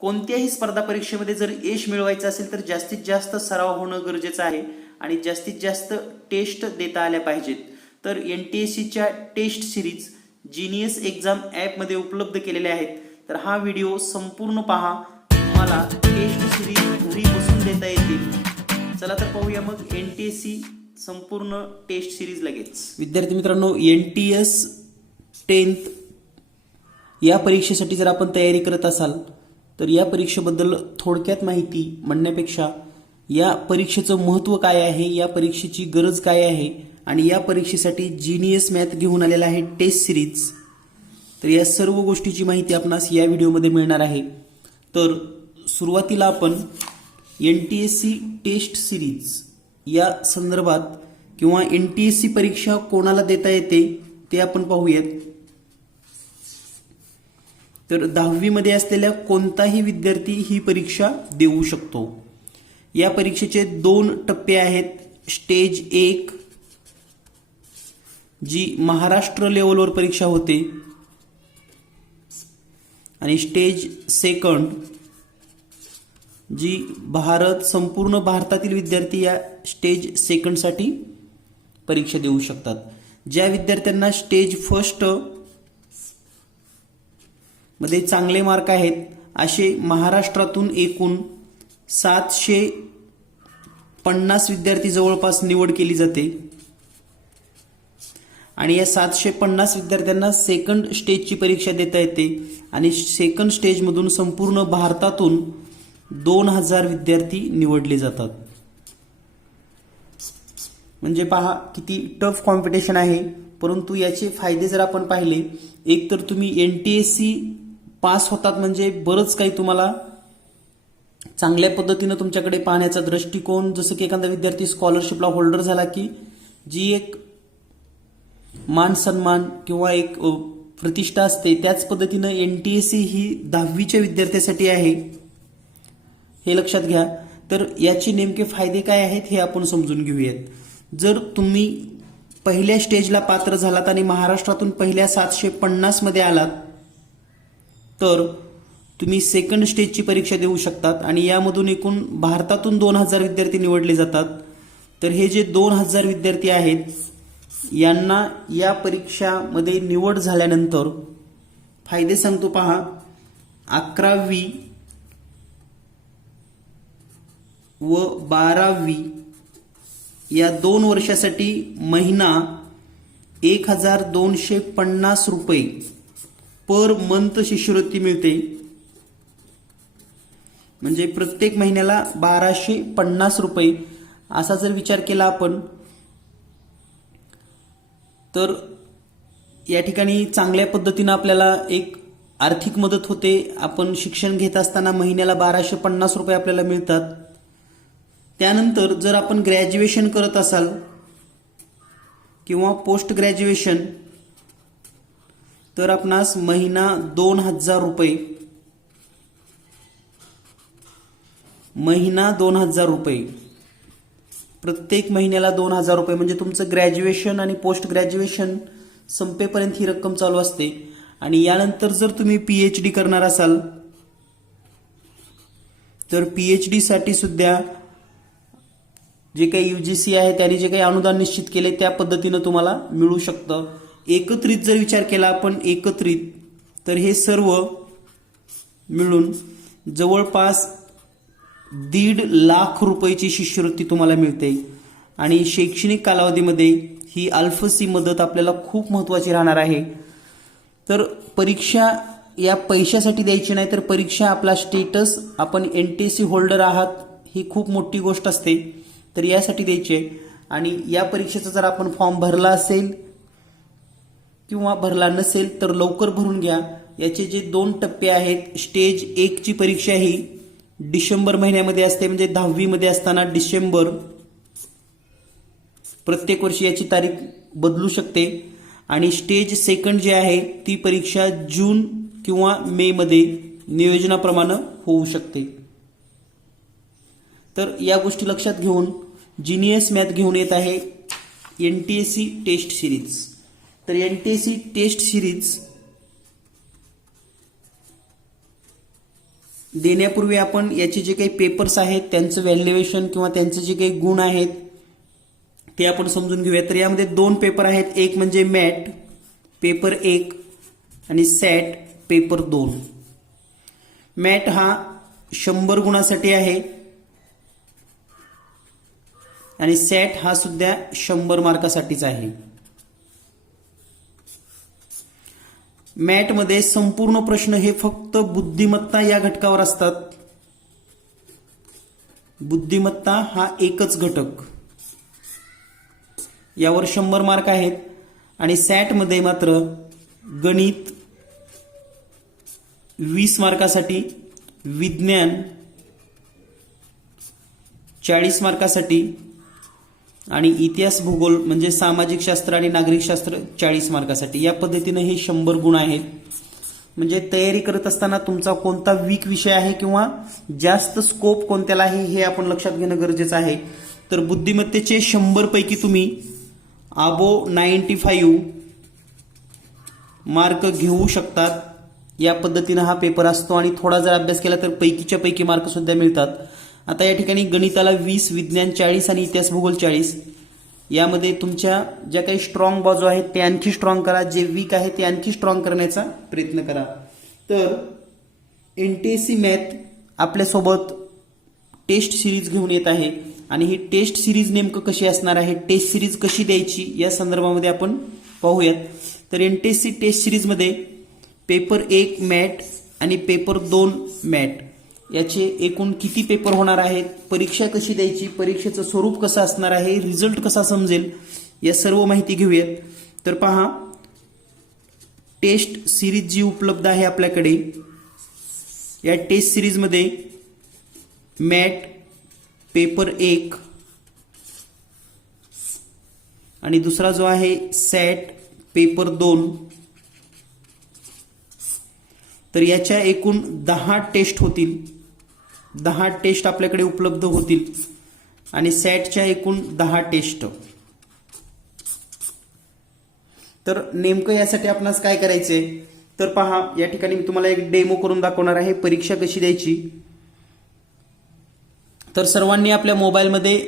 कोणत्याही स्पर्धा परीक्षेमध्ये जर यश मिळवायचं असेल तर जास्तीत जास्त सराव होणं गरजेचं आहे आणि जास्तीत जास्त टेस्ट देता आल्या पाहिजेत. तर NTSCच्या टेस्ट सिरीज जीनियस एक्झाम ॲपमध्ये उपलब्ध केलेल्या आहेत. तर हा व्हिडिओ संपूर्ण पहा, तुम्हाला टेस्ट सिरीज घरी बसून देता येतील. चला तर पाहूया मग NTSC संपूर्ण टेस्ट सिरीज लगेच. विद्यार्थी मित्रांनो, NTS 10th या परीक्षेसाठी जर आपण तयारी करत असाल तर या परीक्षेबद्दल थोडक्यात माहिती म्हणण्यापेक्षा या परीक्षेचं महत्त्व काय आहे, या परीक्षेची गरज काय आहे आणि या परीक्षेसाठी जीनियस मॅथ घेऊन आलेला आहे टेस्ट सिरीज. तर या सर्व गोष्टीची माहिती आपणास या व्हिडिओमध्ये मिळणार आहे. तर सुरुवातीला आपण NTSC टेस्ट सिरीज या संदर्भात किंवा NTSC परीक्षा कोणाला देता येते ते आपण पाहूयात. तर 10वी मध्ये असलेल्या कोणताही विद्यार्थी ही परीक्षा देऊ शकतो. या परीक्षेचे 2 टप्पे आहेत. स्टेज 1 जी महाराष्ट्र लेवलवर परीक्षा होते आणि स्टेज 2 जी संपूर्ण भारतातील विद्यार्थी या स्टेज 2 साठी परीक्षा देऊ शकतात. ज्या विद्यार्थ्यांना स्टेज 1 मध्ये चांगले मार्क आहेत असे महाराष्ट्रातून एकूण 750 विद्यार्थी जवळपास निवड केली जाते आणि या 750 विद्यार्थ्यांना सेकंड स्टेजची परीक्षा देता येते आणि सेकंड स्टेजमधून संपूर्ण भारतातून 2000 विद्यार्थी निवडले जातात. म्हणजे पहा किती टफ कॉम्पिटिशन आहे. परंतु याचे फायदे जर आपण पाहिले, एक तर तुम्ही NTSC पास होतात म्हणजे बरंच काही तुम्हाला चांगल्या पद्धतीनं तुमच्याकडे पाहण्याचा दृष्टिकोन, जसं की एखादा विद्यार्थी स्कॉलरशिपला होल्डर झाला की जी एक मान सन्मान किंवा एक प्रतिष्ठा असते, त्याच पद्धतीनं NTSC ही 10वीच्या विद्यार्थ्यासाठी आहे, हे लक्षात घ्या. तर याचे नेमके फायदे काय आहेत हे आपण समजून घेऊयात. जर तुम्ही पहिल्या स्टेजला पात्र झालात आणि महाराष्ट्रातून पहिल्या 750 मध्ये आलात तर तुम्ही सेकंड स्टेजची परीक्षा देऊ शकतात आणि यामधून एकूण भारतातून 2000 विद्यार्थी निवडले जातात. तर हे जे 2000 विद्यार्थी आहेत यांना या परीक्षामध्ये निवड झाल्यानंतर फायदे सांगतो पहा. 11वी व 12वी या 2 वर्षासाठी महिना 1250 रुपये पर मंथ शिष्यवृत्ती मिळते. म्हणजे प्रत्येक महिन्याला 1250 रुपये असा जर विचार केला आपण तर या ठिकाणी चांगल्या पद्धतीनं आपल्याला एक आर्थिक मदत होते. आपण शिक्षण घेत असताना महिन्याला 1250 रुपये आपल्याला मिळतात. त्यानंतर जर आपण ग्रॅज्युएशन करत असाल किंवा पोस्ट ग्रॅज्युएशन तर आपणास महिना 2000 रुपये, प्रत्येक महिन्याला 2000 रुपये म्हणजे तुमचं ग्रॅज्युएशन आणि पोस्ट ग्रॅज्युएशन संपेपर्यंत ही रक्कम चालू असते. आणि यानंतर जर तुम्ही PhD करणार असाल तर PhD साठी सुद्धा जे काही UGC आहे त्याने जे काही अनुदान निश्चित केले त्या पद्धतीनं तुम्हाला मिळू शकतं. एकत्रित जर विचार केला आपण तर हे सर्व मिळून जवळपास 1.5 लाख रुपयाची शिष्यवृत्ती तुम्हाला मिळते आणि शैक्षणिक कालावधीमध्ये ही अल्फसी मदत आपल्याला खूप महत्त्वाची राहणार आहे. तर परीक्षा या पैशासाठी द्यायची नाही, तर परीक्षा आपला स्टेटस, आपण NTSC होल्डर आहात ही खूप मोठी गोष्ट असते, तर यासाठी द्यायची आहे. आणि या परीक्षेचा जर आपण फॉर्म भरला असेल किंवा भरला नसेल तर लवकर भरून घ्या. याचे जे 2 टप्पे आहेत, स्टेज 1 ची परीक्षा ही डिसेंबर महिन्यामध्ये असते, म्हणजे 10वी मध्ये असताना डिसेंबर, प्रत्येक वर्षी याची तारीख बदलू शकते. आणि स्टेज 2 जी आहे ती परीक्षा जून किंवा मे मध्ये नियोजनाप्रमाणे होऊ शकते. तर या गोष्टी लक्षात घेऊन जीनियस मॅथ घेऊन येत आहे NTSC टेस्ट सिरीज. तर NTSC टेस्ट सिरीज देण्यापूर्वी आपण याचे जे काही पेपर्स आहेत त्यांचं व्हॅल्युएशन किंवा त्यांचे जे काही गुण आहेत ते आपण समजून घेऊया. तर यामध्ये 2 पेपर आहेत, एक म्हणजे मॅट पेपर 1 आणि सॅट पेपर 2. मॅट हा 100 गुणासाठी आहे आणि सॅट हा सुद्धा 100 मार्कासाठीच आहे. मॅटमध्ये संपूर्ण प्रश्न हे फक्त बुद्धिमत्ता या घटकावर असतात. बुद्धिमत्ता हा एकच घटक, यावर 100 मार्क आहेत. आणि सॅटमध्ये मात्र गणित 20 मार्कासाठी, विज्ञान 40 मार्कासाठी आणि इतिहास भूगोल म्हणजे सामाजिक शास्त्र आणि नागरिक शास्त्र 40 मार्कासाठी. या पद्धतीने हे 100 गुण आहेत. म्हणजे तयारी करत असताना तुमचा कोणता वीक विषय आहे किंवा जास्त स्कोप कोणत्याला आहे हे आपण लक्षात घेणं गरजेचं आहे. तर बुद्धिमत्तेचे 100 पैकी तुम्ही अबोव 95 मार्क घेऊ शकतात. या पद्धतीने हा पेपर असतो आणि थोडा जर अभ्यास केला तर पैकीच्या पैकी मार्क सुद्धा मिळतात. आता या ठिकाणी गणिताला 20, विज्ञान 40 आणि इतिहास भूगोल 40. यामध्ये तुमच्या ज्या काही स्ट्रॉंग बाजू आहेत ते आणखी स्ट्रॉंग करा, जे वीक आहे ते आणखी स्ट्रॉंग करण्याचा प्रयत्न करा. तर NTSC मॅथ आपल्यासोबत टेस्ट सिरीज घेऊन येत आहे आणि ही टेस्ट सिरीज नेमकं कशी असणार आहे, टेस्ट सिरीज कशी द्यायची या संदर्भामध्ये आपण पाहूयात. तर NTSC टेस्ट सिरीजमध्ये पेपर 1 मॅट आणि पेपर 2 मॅट याचे एकूण किती पेपर होणार आहेत, परीक्षा कशी द्यायची, परीक्षेचं स्वरूप कसं असणार आहे, रिझल्ट कसा समजेल, या सर्व माहिती घेऊयात. तर पहा, टेस्ट सिरीज जी उपलब्ध आहे आपल्याकडे, या टेस्ट सिरीजमध्ये मॅट पेपर 1 आणि दुसरा जो आहे सॅट पेपर 2, तर याच्या एकूण 10 टेस्ट होतील. 10 टेस्ट आपल्याकडे उपलब्ध होतील आणि सॅटच्या एकूण 10 टेस्ट. तर नेमकं यासाठी आपणास काय करायचंय, तर पहा, या ठिकाणी मी तुम्हाला एक डेमो करून दाखवणार आहे परीक्षा कशी द्यायची. तर सर्वांनी आपल्या मोबाईलमध्ये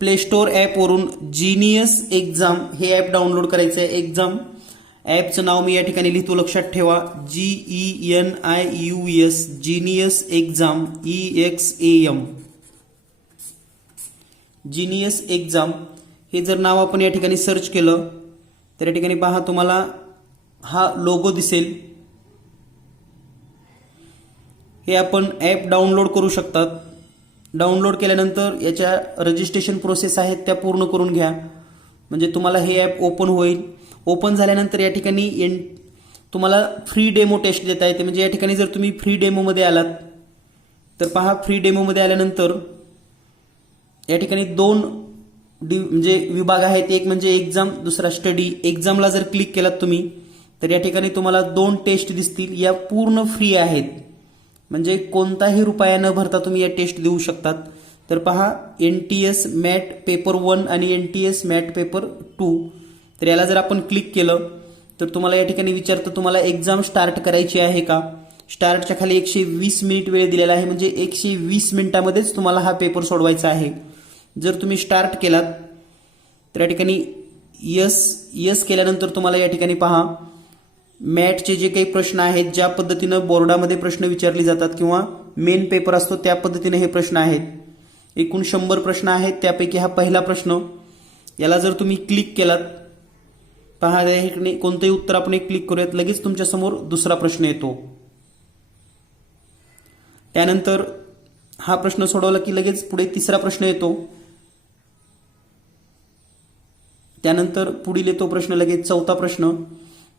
प्ले स्टोअर ॲपवरून जीनियस एक्झाम हे ॲप डाउनलोड करायचं आहे. एक्झाम ॲपचं नाव मी या ठिकाणी लिहितो, लक्षात ठेवा, GENIUS, genius exam, EXAM, genius exam. हे जर नाव आपण या ठिकाणी सर्च केलं तर या ठिकाणी पहा तुम्हाला हा लोगो दिसेल. हे आपण ॲप डाउनलोड करू शकतात. डाउनलोड केल्यानंतर याच्या रजिस्ट्रेशन प्रोसेस आहेत त्या पूर्ण करून घ्या, म्हणजे तुम्हाला हे ॲप ओपन होईल. ओपन झाल्यानंतर या ठिकाणी तुम्हाला फ्री डेमो टेस्ट देता येते. म्हणजे या ठिकाणी जर तुम्ही फ्री डेमोमध्ये आलात तर पहा, फ्री डेमोमध्ये आल्यानंतर या ठिकाणी 2 म्हणजे विभाग आहेत, एक म्हणजे एक्झाम, दुसरा स्टडी. एक्झामला जर क्लिक केलात तुम्ही तर या ठिकाणी तुम्हाला 2 टेस्ट दिसतील. या पूर्ण फ्री आहेत, म्हणजे कोणताही रुपया न भरता तुम्ही या टेस्ट देऊ शकतात. तर पहा, NTS मॅट पेपर 1 आणि NTS मॅट पेपर 2. तर याला जर आपण क्लिक केलं तर तुम्हाला या ठिकाणी विचारतं तुम्हाला एक्झाम स्टार्ट करायची आहे का. स्टार्टच्या खाली 120 मिनिट वेळ दिलेला आहे, म्हणजे 120 मिनिटामध्येच तुम्हाला हा पेपर सोडवायचा आहे. जर तुम्ही स्टार्ट केलात तर या ठिकाणी यस केल्यानंतर तुम्हाला या ठिकाणी पहा, मॅथचे जे काही प्रश्न आहेत, ज्या पद्धतीनं बोर्डामध्ये प्रश्न विचारले जातात किंवा मेन पेपर असतो त्या पद्धतीने हे प्रश्न आहेत. एकूण 100 प्रश्न आहेत, त्यापैकी हा पहिला प्रश्न. याला जर तुम्ही क्लिक केलात, पहा कोणतेही उत्तर आपण क्लिक करूयात, लगेच तुमच्या समोर दुसरा प्रश्न येतो. त्यानंतर हा प्रश्न सोडवला की लगेच पुढे तिसरा प्रश्न येतो. त्यानंतर पुढील येतो प्रश्न लगेच चौथा प्रश्न.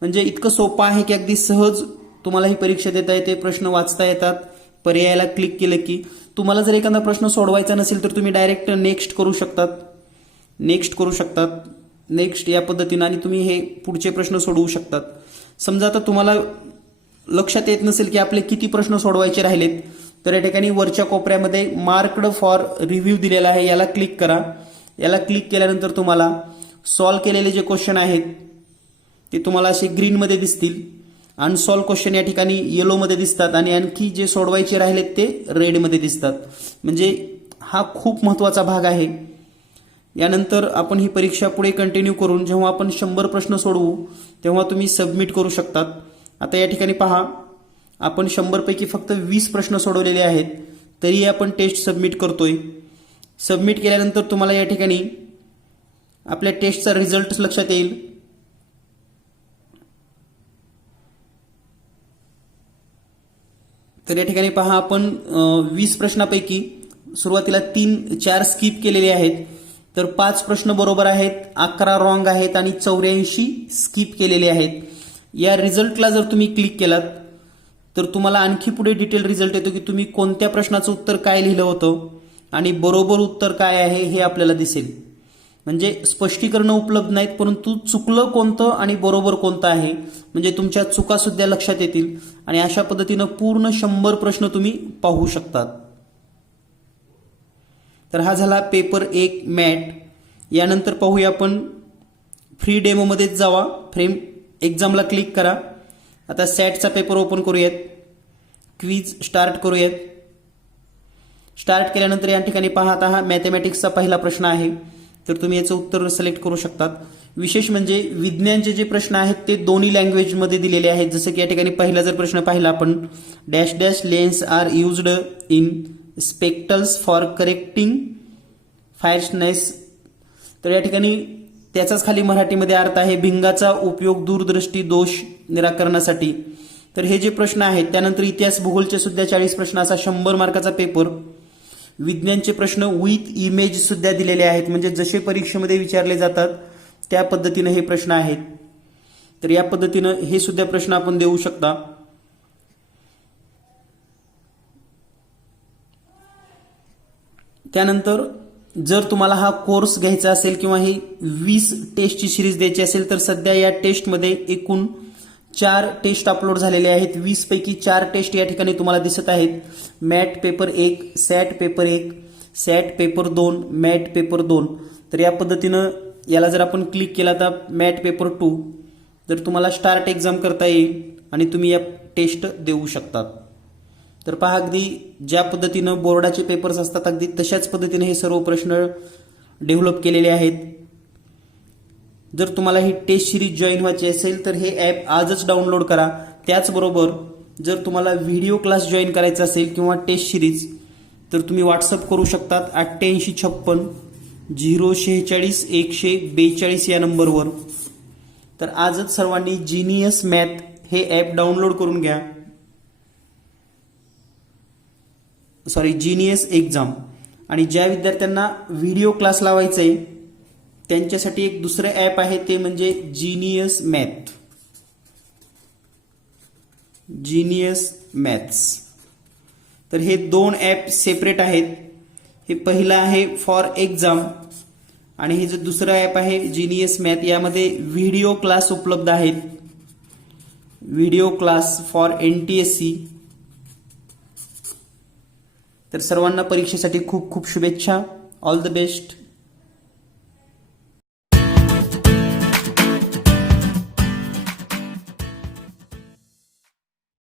म्हणजे इतकं सोपं आहे की अगदी सहज तुम्हाला ही परीक्षा देता येते, प्रश्न वाचता येतात. पर्यायाला क्लिक केलं की तुम्हाला जर एखादा प्रश्न सोडवायचा नसेल तर तुम्ही डायरेक्ट नेक्स्ट करू शकतात. नेक्स्ट या पद्धतीने आणि तुम्ही हे पुढचे प्रश्न सोडवू शकतात. समजा आता तुम्हाला लक्षात येत नसेल की आपले किती प्रश्न सोडवायचे राहिलेत, तर या ठिकाणी वरच्या कोपऱ्यामध्ये मार्क्ड फॉर रिव्ह्यू दिलेला आहे, याला क्लिक करा. याला क्लिक केल्यानंतर तुम्हाला सॉल्व्ह केलेले जे क्वेश्चन आहेत ते तुम्हाला असे ग्रीनमध्ये दिसतील अनसॉल्व क्वेश्चन या ठिकाणी येलोमध्ये दिसतात आणि आणखी जे सोडवायचे राहिलेत ते रेडमध्ये दिसतात. म्हणजे हा खूप महत्त्वाचा भाग आहे. यानंतर आपण ही परीक्षा पुढे कंटिन्यू करून जेव्हा आपण 100 प्रश्न सोडवू तेव्हा तुम्ही सबमिट करू शकतात. आता या ठिकाणी पहा, आपण 100 पैकी फक्त 20 प्रश्न सोडवलेले आहेत, तरी आपण टेस्ट सबमिट करतोय. सबमिट केल्यानंतर तुम्हाला या ठिकाणी आपल्या टेस्टचा रिझल्ट लक्षात येईल. तर या ठिकाणी पहा, आपण 20 प्रश्नापैकी सुरुवातीला 4 स्किप केलेले आहेत, तर 5 प्रश्न बरोबर आहेत, 11 रॉंग आहेत आणि 84 स्किप केलेले आहेत. या रिझल्टला जर तुम्ही क्लिक केलात तर तुम्हाला आणखी पुढे डिटेल रिझल्ट येतो की तुम्ही कोणत्या प्रश्नाचं उत्तर काय लिहिलं होतं आणि बरोबर उत्तर काय आहे हे आपल्याला दिसेल. म्हणजे स्पष्टीकरण उपलब्ध नाहीत, परंतु चुकलं कोणतं आणि बरोबर कोणतं आहे म्हणजे तुमच्या चुका सुद्धा लक्षात येतील आणि अशा पद्धतीनं पूर्ण 100 प्रश्न तुम्ही पाहू शकतात. तर हा झाला पेपर 1 मॅट. यानंतर पाहूया आपण फ्री डेमोमध्येच जावा, फ्रेम एक्झामला क्लिक करा. आता सॅटचा पेपर ओपन करूयात, क्विज स्टार्ट करूयात. स्टार्ट केल्यानंतर या ठिकाणी पाहता हा मॅथमॅटिक्सचा पहिला प्रश्न आहे, तर तुम्ही याचं उत्तर सिलेक्ट करू शकतात. विशेष म्हणजे विज्ञानचे जे प्रश्न आहेत ते दोन्ही लँग्वेजमध्ये दिलेले आहेत. जसं की या ठिकाणी पहिला जर प्रश्न पाहिला आपण, dash dash lens are used in spectacles for correcting farness. तर या ठिकाणी त्याचाच खाली मराठीमध्ये अर्थ आहे भिंगाचा उपयोग दूरदृष्टी दोष निराकरणासाठी. तर हे जे प्रश्न आहेत, त्यानंतर इतिहास भूगोलचे सुद्धा 40 प्रश्न, असा 100 मार्काचा पेपर. विज्ञानचे प्रश्न विथ इमेज सुद्धा दिलेले आहेत, म्हणजे जसे परीक्षेमध्ये विचारले जातात त्या पद्धतीने हे प्रश्न आहेत. तर या पद्धतीनं हे सुद्धा प्रश्न आपण देऊ शकता. त्यानंतर जर तुम्हाला हा कोर्स घ्यायचा असेल किंवा ही 20 टेस्टची सिरीज द्यायची असेल तर सध्या या टेस्टमध्ये एकूण 4 टेस्ट अपलोड झालेले आहेत. 20 पैकी 4 टेस्ट या ठिकाणी तुम्हाला दिसत आहेत. मॅट पेपर 1, सॅट पेपर 1, सॅट पेपर 2, मॅट पेपर 2. तर या पद्धतीनं याला जर आपण क्लिक केला तर मॅट पेपर 2, तर तुम्हाला स्टार्ट एक्झाम करता येईल आणि तुम्ही या टेस्ट देऊ शकतात. तर पहा, अगदी ज्या पद्धतीनं बोर्डाचे पेपर्स असतात अगदी तशाच पद्धतीने हे सर्व प्रश्न डेव्हलप केलेले आहेत. जर तुम्हाला ही टेस्ट सिरीज जॉईन व्हायची असेल तर हे ॲप आजच डाउनलोड करा. त्याचबरोबर जर तुम्हाला व्हिडिओ क्लास जॉईन करायचा असेल किंवा टेस्ट सिरीज तर तुम्ही व्हॉट्सअप करू शकतात 8856 046 142 या नंबरवर. तर आजच सर्वांनी जीनियस मॅथ हे ॲप डाउनलोड करून घ्या. Genius exam. आणि ज्या विद्यार्थ्यांना व्हिडिओ क्लास लावायचा आहे त्यांच्यासाठी एक दुसरं ॲप आहे, ते म्हणजे जीनियस मॅथ. Genius maths. तर हे 2 ॲप सेपरेट आहेत. हे पहिलं आहे फॉर एक्झाम आणि हे जे दुसरं ॲप आहे जीनियस मॅथ, यामध्ये व्हिडिओ क्लास उपलब्ध आहेत. Video class for NTSC. तर सर्वांना परीक्षेसाठी खूप खूप शुभेच्छा. All the best.